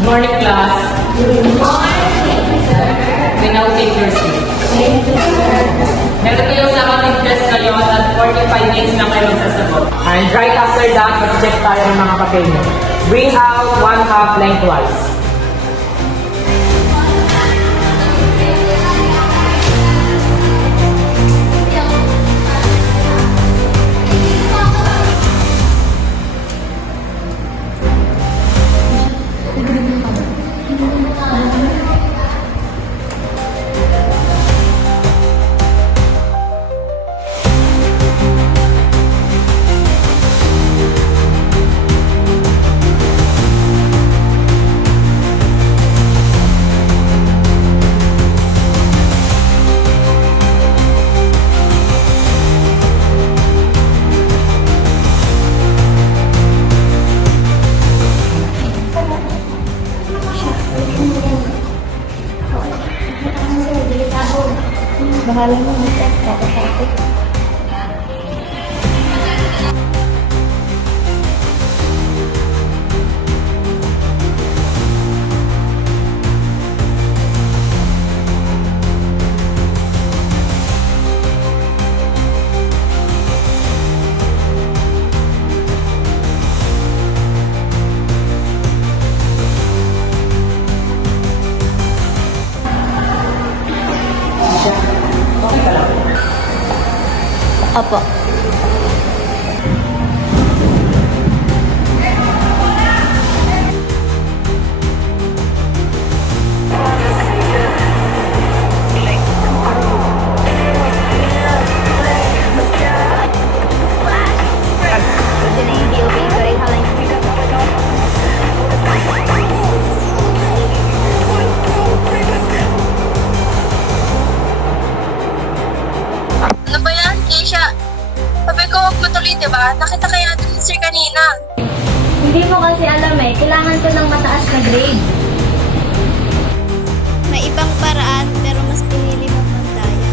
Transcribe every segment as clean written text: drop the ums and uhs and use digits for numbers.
Morning class. We now take your seat. Meron kayong sa ating test ngayon at 45 minutes na kayo magsasagot. And right after that, mag-check tayo ng mga papel nyo. Bring out 1/2 lengthwise. Bahala mo, Mr. Kakasakit. Opo. Ano ba yan, Keisha? Sabi ko huwag matuloy, diba? Nakita kaya natin si Sir kanina. Hindi mo kasi alam eh, kailangan ko ng mataas na grade. May ibang paraan pero mas pinili mo pantaya.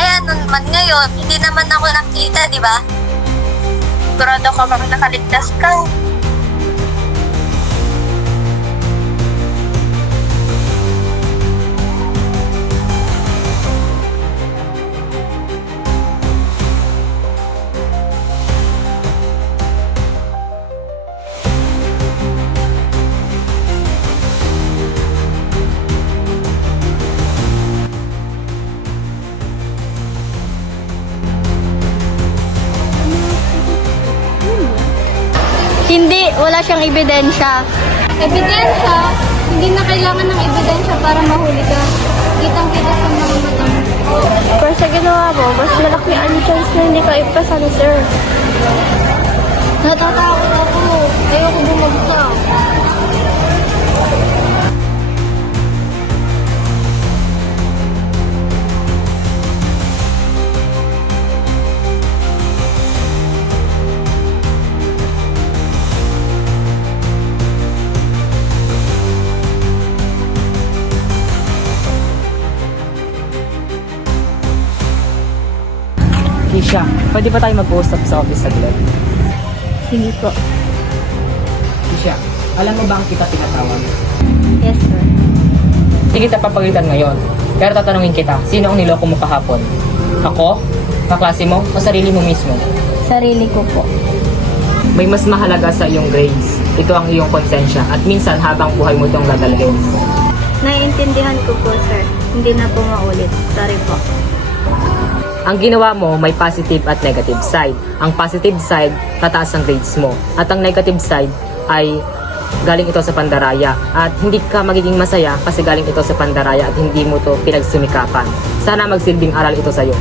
Eh ano naman ngayon, hindi naman ako nakita, di ba? Sigurado ka bang nakaligtas ka? Hindi, wala siyang ebidensya. Ebidensya? Hindi na kailangan ng ebidensya para mahuli ka. Kitang-kita sa mga mata mo. Pero sa ginawa mo, mas malaki ang chance na hindi ka ipasa ni sir. Natatakot ako. Ayoko bumagsak. Keisha, pwede ba tayo mag-usap sa office saglit? Sige po. Keisha, alam mo ba ang kita pinatawag? Yes, sir. Hindi kita papagalitan ngayon. Pero tatanungin kita, sino ang niloko mo kahapon? Ako? Kaklase mo? O sarili mo mismo? Sarili ko po. May mas mahalaga sa iyong grades. Ito ang iyong konsensya at minsan habang buhay mo itong dadalhin. Naiintindihan ko po, sir. Hindi na po maulit. Sorry po. Ang ginawa mo may positive at negative side. Ang positive side, tataas ang grades mo. At ang negative side ay galing ito sa pandaraya. At hindi ka magiging masaya kasi galing ito sa pandaraya at hindi mo to pinagsumikapan. Sana magsilbing aral ito sa'yo.